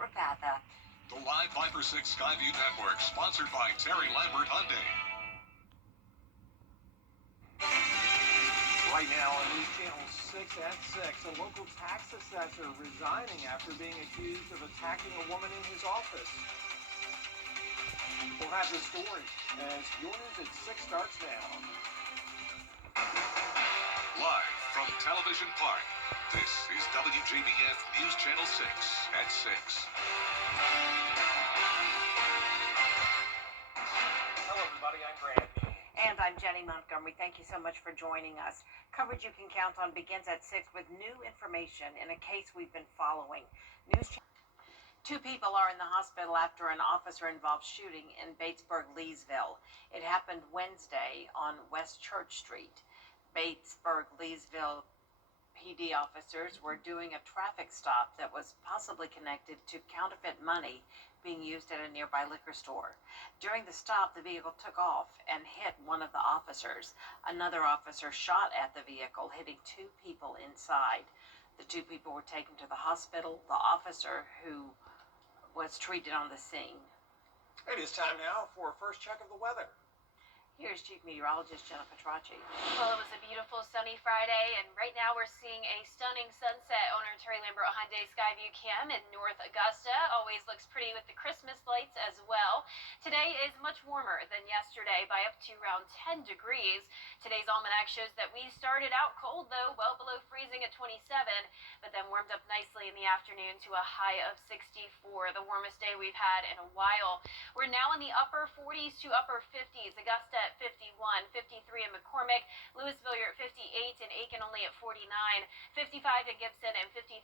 Repatha. The Live 5 or 6 Skyview Network, sponsored by Terry Lambert Hyundai. Right now on News Channel 6 at 6, a local tax assessor resigning after being accused of attacking a woman in his office. We'll have the story as your news at 6 starts now. Live from Television Park, this is WJBF News Channel 6 at 6. Hello everybody, I'm Grant. And I'm Jenny Montgomery. Thank you so much for joining us. Coverage you can count on begins at 6 with new information in a case we've been following. Two people are in the hospital after an officer-involved shooting in Batesburg, Leesville. It happened Wednesday on West Church Street. Batesburg, Leesville PD officers were doing a traffic stop that was possibly connected to counterfeit money being used at a nearby liquor store. During the stop, the vehicle took off and hit one of the officers. Another officer shot at the vehicle, hitting two people inside. The two people were taken to the hospital. The officer, who was treated on the scene. It is time now for a first check of the weather. Here's Chief Meteorologist Jenna Petracci. Well, it was a beautiful sunny Friday, and right now we're seeing a stunning sunset on our Terry Lambert Hyundai Skyview Cam in North Augusta. Always looks pretty with the Christmas lights as well. Today is much warmer than yesterday by up to around 10 degrees. Today's almanac shows that we started out cold, though, well below freezing at 27, but then warmed up nicely in the afternoon to a high of 64, the warmest day we've had in a while. We're now in the upper 40s to upper 50s. Augusta at 51, 53 in McCormick, Louisville you're at 58, and Aiken only at 49, 55 in Gibson, and 53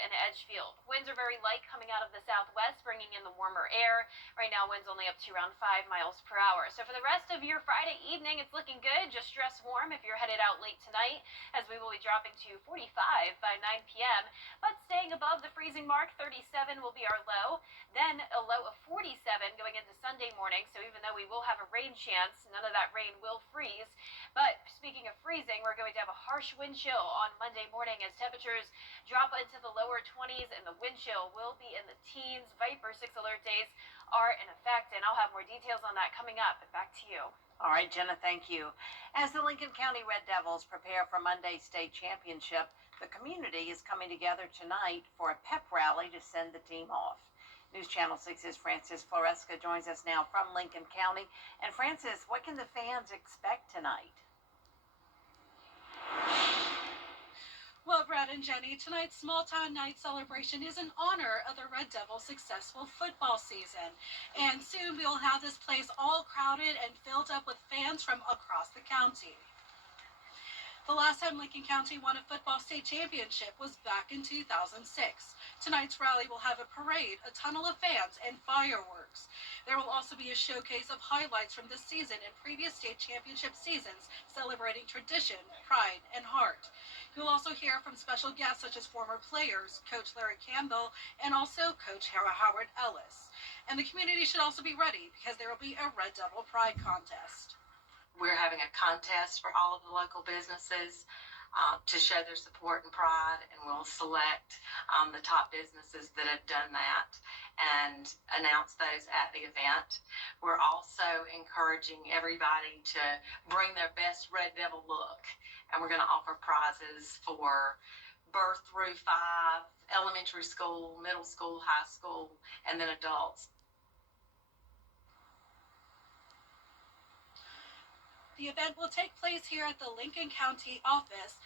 in Edgefield. Winds are very light coming out of the southwest, bringing in the warmer air. Right now, winds only up to around 5 miles per hour. So for the rest of your Friday evening, it's looking good. Just dress warm if you're headed out late tonight, as we will be dropping to 45 by 9 p.m., but staying above the freezing mark. 37 will be our low, then a low of 47 going into Sunday morning. So even though we will have a rain chance, none of that rain will freeze. But speaking of freezing, we're going to have a harsh wind chill on Monday morning as temperatures drop into the lower 20s, and the wind chill will be in the teens. Viper 6 alert days are in effect, and I'll have more details on that coming up. Back to you. All right, Jenna, thank you. As the Lincoln County Red Devils prepare for Monday's state championship, the community is coming together tonight for a pep rally to send the team off. News Channel 6's Francis Floresca joins us now from Lincoln County. And Francis, what can the fans expect tonight? Well, Brad and Jenny, tonight's Small Town Night celebration is in honor of the Red Devils' successful football season. And soon we will have this place all crowded and filled up with fans from across the county. The last time Lincoln County won a football state championship was back in 2006. Tonight's rally will have a parade, a tunnel of fans, and fireworks. There will also be a showcase of highlights from this season and previous state championship seasons, celebrating tradition, pride, and heart. You'll also hear from special guests such as former players, Coach Larry Campbell, and also Coach Howard Ellis. And the community should also be ready because there will be a Red Devil Pride contest. We're having a contest for all of the local businesses to show their support and pride, and we'll select the top businesses that have done that and announce those at the event. We're also encouraging everybody to bring their best Red Devil look, and we're going to offer prizes for birth through 5, elementary school, middle school, high school, and then adults. The event will take place here at the Lincoln County office,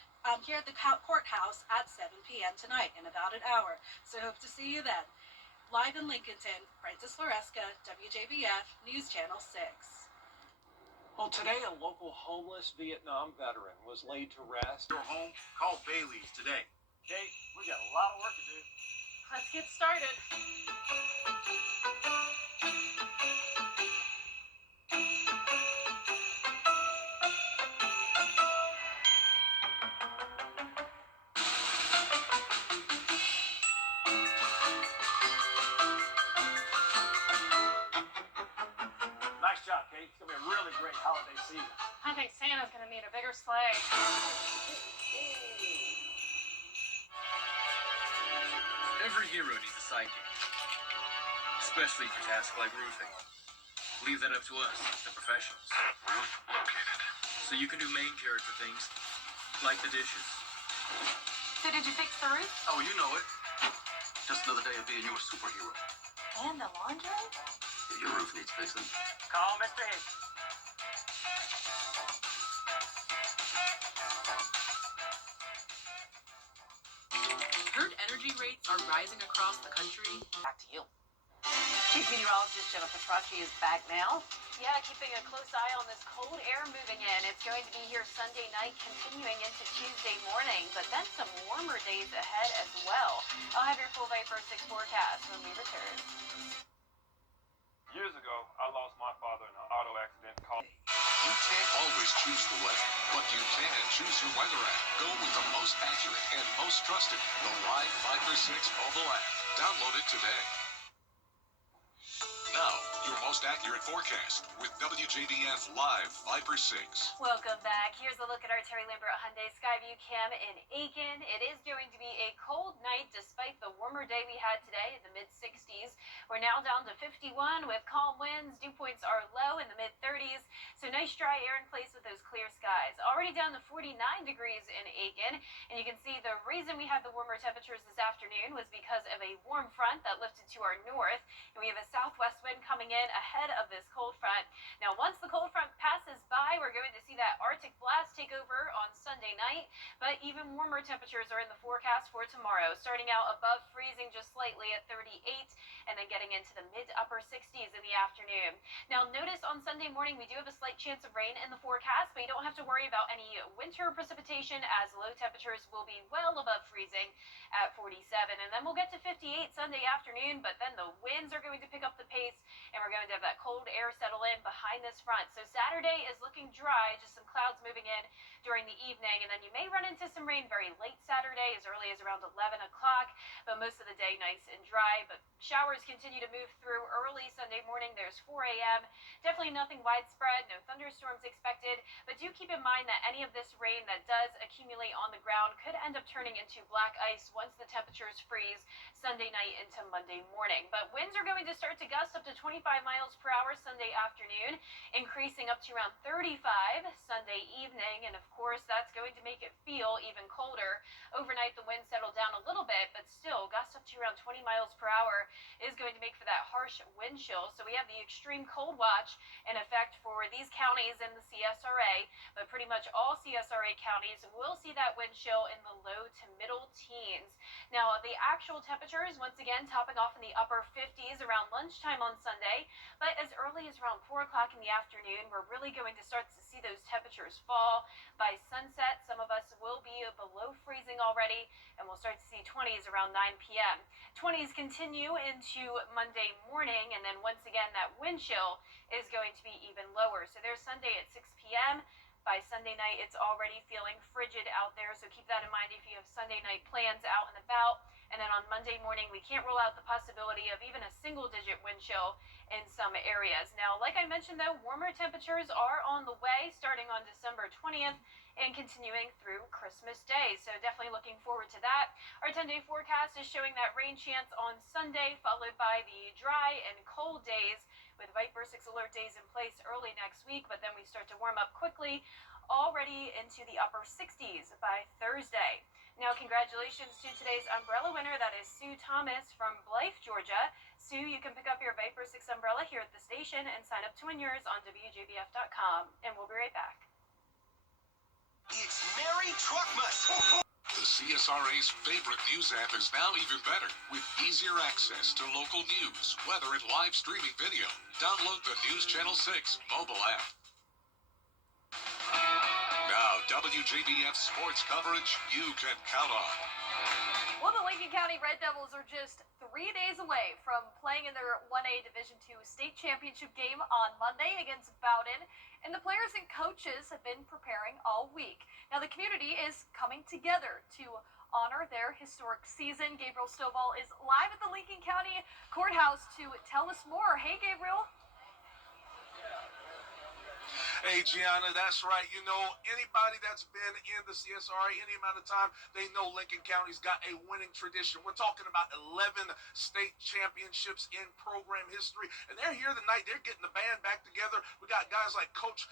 here at the courthouse at 7 p.m. tonight in about an hour. So hope to see you then. Live in Lincolnton, Francis Floresca, WJBF News Channel 6. Well, today a local homeless Vietnam veteran was laid to rest. Your home? Call Bailey's today. Kate, we got a lot of work to do. Let's get started. Nice job, Kate. It's going to be a really great holiday season. I think Santa's going to need a bigger sleigh. Every hero needs a sidekick. especially for tasks like roofing. Leave that up to us, the professionals. Roof located. So you can do main character things, like the dishes. So did you fix the roof? Oh, you know it. Just another day of being your superhero. And the laundry? Your roof needs fixing. Call Mr. Hicks. Heard energy rates are rising across the country. Back to you. Chief Meteorologist Jennifer Tracci is back now. Yeah, keeping a close eye on this cold air moving in. It's going to be here Sunday night, continuing into Tuesday morning, but then some warmer days ahead as well. I'll have your full Viper 6 forecast when we return. Years ago, I lost my father in an auto accident called. You can't always choose the weather, but you can choose your weather app. Go with the most accurate and most trusted, the Live Viper 6 mobile app. Download it today. Now, your most accurate forecast with WJBF Live Viper 6. Welcome back. Here's a look at our Terry Lambert Hyundai Skyview Cam in Aiken. It is going to be a cold night despite the warmer day we had today in the mid-60s. We're now down to 51 with calm winds. Dew points are low in the mid-30s. So nice dry air in place with those clear skies. Already down to 49 degrees in Aiken. And you can see the reason we had the warmer temperatures this afternoon was because of a warm front that lifted to our north. And we have a southwest wind coming in ahead of this cold front. Now, once the cold front passes by, we're going to see that Arctic blast take over on Sunday night, but even warmer temperatures are in the forecast for tomorrow, starting out above freezing just slightly at 38, and then getting into the mid-upper 60s in the afternoon. Now, notice on Sunday morning, we do have a slight chance of rain in the forecast, but you don't have to worry about any winter precipitation as low temperatures will be well above freezing at 47, and then we'll get to 58 Sunday afternoon, but then the winds are going to pick up the pace, and we're going to have that cold air settle in behind this front. So Saturday is looking dry, just some clouds moving in during the evening, and then you may run into some rain very late Saturday, as early as around 11 o'clock, but most of the day nice and dry. But showers continue to move through early Sunday morning. There's 4 a.m. Definitely nothing widespread, no thunderstorms expected, but do keep in mind that any of this rain that does accumulate on the ground could end up turning into black ice once the temperatures freeze Sunday night into Monday morning. But winds are going to start to gust up to 25 miles per hour Sunday afternoon, increasing up to around 35 Sunday evening, and of course that's going to make it feel even colder. Overnight the winds settle down a little bit, but still gusts up to around 20 miles per hour is going to make for that harsh wind chill. So we have the extreme cold watch in effect for these counties in the CSRA, but pretty much all CSRA counties will see that wind chill in the low to middle teens. Now, the actual temperatures, once again, topping off in the upper 50s around lunchtime on Sunday, but as early as around 4 o'clock in the afternoon, we're really going to start to see those temperatures fall. By sunset, some of us will be below freezing already, and we'll start to see 20s around 9 p.m. 20s continue into Monday morning, and then once again, that wind chill is going to be even lower. So there's Sunday at 6 p.m. By Sunday night, it's already feeling frigid out there, so keep that in mind if you have Sunday night plans out and about. And then on Monday morning, we can't rule out the possibility of even a single-digit wind chill in some areas. Now, like I mentioned, though, warmer temperatures are on the way starting on December 20th and continuing through Christmas Day. So definitely looking forward to that. Our 10-day forecast is showing that rain chance on Sunday, followed by the dry and cold days, with Viper 6 alert days in place early next week, but then we start to warm up quickly, already into the upper 60s by Thursday. Now, congratulations to today's umbrella winner. That is Sue Thomas from Blythe, Georgia. Sue, you can pick up your Viper 6 umbrella here at the station and sign up to win yours on WJBF.com, and we'll be right back. It's Merry Truckmas. The CSRA's favorite news app is now even better with easier access to local news, weather, and live streaming video. Download the News Channel 6 mobile app. Now, WJBF sports coverage you can count on. Well, the Lincoln County Red Devils are just 3 days away from playing in their 1A Division II state championship game on Monday against Bowden, and the players and coaches have been preparing all week. Now, the community is coming together to honor their historic season. Gabriel Stovall is live at the Lincoln County Courthouse to tell us more. Hey, Gabriel. Hey, Gianna, that's right. You know, anybody that's been in the CSRA any amount of time, they know Lincoln County's got a winning tradition. We're talking about 11 state championships in program history, and they're here tonight. They're getting the band back together. We got guys like Coach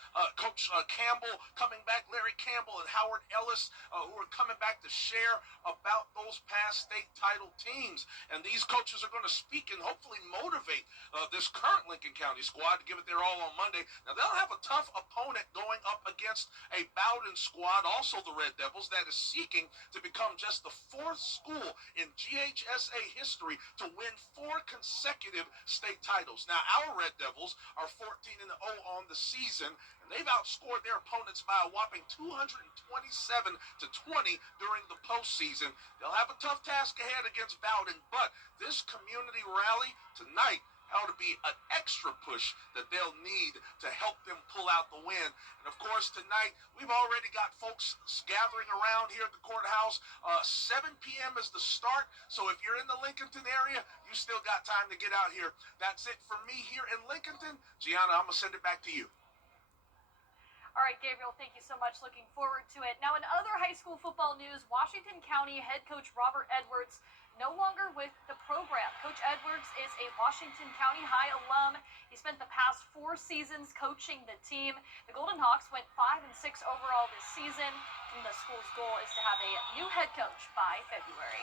Campbell coming back, Larry Campbell and Howard Ellis, who are coming back to share about those past state title teams. And these coaches are going to speak and hopefully motivate this current Lincoln County squad to give it their all on Monday. Now, they'll have a tough opponent going up against a Bowden squad, also the Red Devils, that is seeking to become just the fourth school in GHSA history to win 4 consecutive state titles. Now, our Red Devils are 14-0 on the season, and they've outscored their opponents by a whopping 227-20 during the postseason. They'll have a tough task ahead against Bowden, but this community rally tonight ought to be an extra push that they'll need to help them pull out the win. And of course, tonight, we've already got folks gathering around here at the courthouse. 7 p.m. is the start, so if you're in the Lincolnton area, you still got time to get out here. That's it for me here in Lincolnton. Gianna, I'm going to send it back to you. All right, Gabriel, thank you so much. Looking forward to it. Now, in other high school football news, Washington County head coach Robert Edwards no longer with the program. Coach Edwards is a Washington County High alum. He spent the past 4 seasons coaching the team. The Golden Hawks went 5-6 overall this season, and the school's goal is to have a new head coach by February.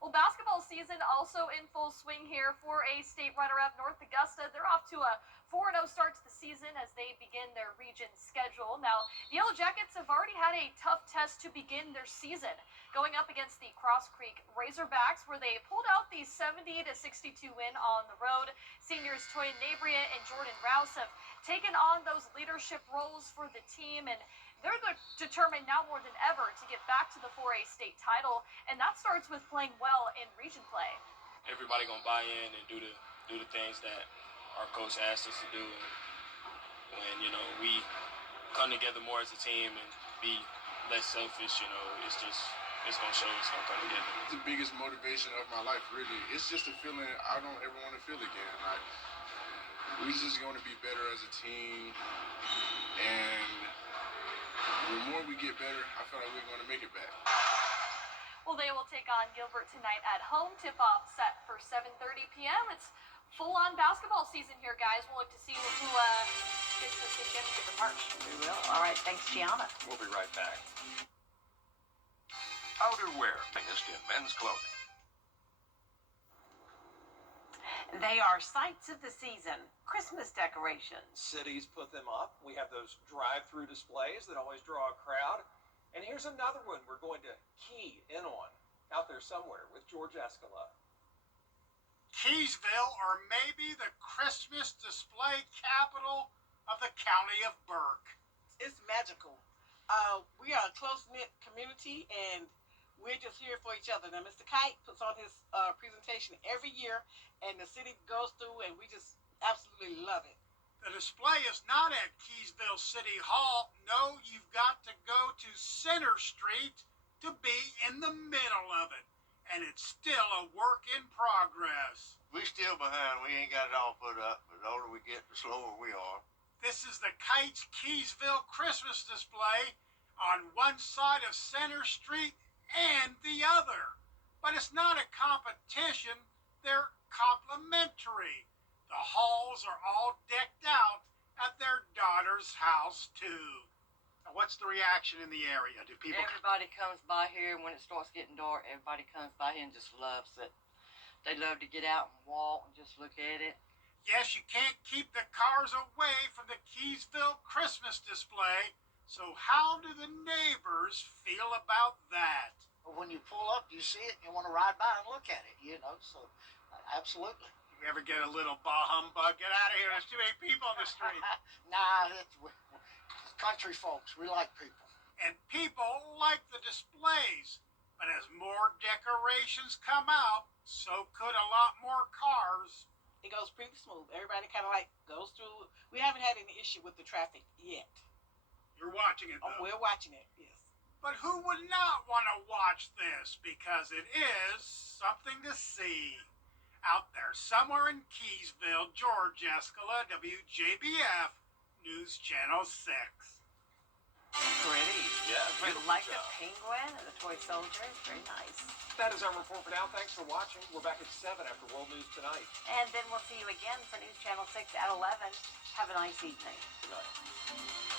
Well, basketball season also in full swing here for a state runner-up, North Augusta. They're off to a 4-0 start to the season as they begin their region schedule. Now, the Yellow Jackets have already had a tough test to begin their season, going up against the Cross Creek Razorbacks, where they pulled out the 70-62 win on the road. Seniors Toyin Nabria and Jordan Rouse have taken on those leadership roles for the team, and they're determined now more than ever to get back to the 4A state title, and that starts with playing well in region play. Everybody gonna buy in and do the things that our coach asked us to do. And when we come together more as a team and be less selfish, it's gonna show. It's gonna come together. It's the biggest motivation of my life, really. It's just a feeling I don't ever want to feel again. We're just going to be better as a team, and the more we get better, I feel like we're going to make it back. Well, they will take on Gilbert tonight at home. Tip-off set for 7:30 p.m. It's full-on basketball season here, guys. We'll look to see who gets the state championship in March. We will. All right. Thanks, Gianna. We'll be right back. Outerwear, biggest in men's clothing. They are sights of the season, Christmas decorations. Cities put them up. We have those drive-through displays that always draw a crowd. And here's another one we're going to key in on out there somewhere with George Escala. Keysville, or maybe the Christmas display capital of the county of Burke. It's magical. We are a close-knit community, and we're just here for each other. Now, Mr. Kite puts on his presentation every year, and the city goes through, and we just absolutely love it. The display is not at Keysville City Hall. No, you've got to go to Center Street to be in the middle of it. And it's still a work in progress. We still behind. We ain't got it all put up, but the older we get, the slower we are. This is the Kites Keysville Christmas display on one side of Center Street and the other. But it's not a competition. They're complimentary. The halls are all decked out at their daughter's house, too. Now, what's the reaction in the area? Do people... Everybody comes by here when it starts getting dark. Everybody comes by here and just loves it. They love to get out and walk and just look at it. Yes, you can't keep the cars away from the Keysville Christmas display. So how do the neighbors feel about that? When you pull up, you see it, you want to ride by and look at it, so absolutely. You ever get a little bah humbug? Get out of here, there's too many people on the street. Nah, it's country folks, we like people. And people like the displays. But as more decorations come out, so could a lot more cars. It goes pretty smooth. Everybody kind of goes through. We haven't had any issue with the traffic yet. You're watching it, though. Oh, we're watching it, yes. But who would not want to watch this? Because it is something to see. Out there somewhere in Keysville, George Escala, WJBF, News Channel 6. Pretty. Yeah, We beautiful like the job. penguin and the toy soldier. It's very nice. That is our report for now. Thanks for watching. We're back at 7 after World News Tonight. And then we'll see you again for News Channel 6 at 11. Have a nice evening. Good night.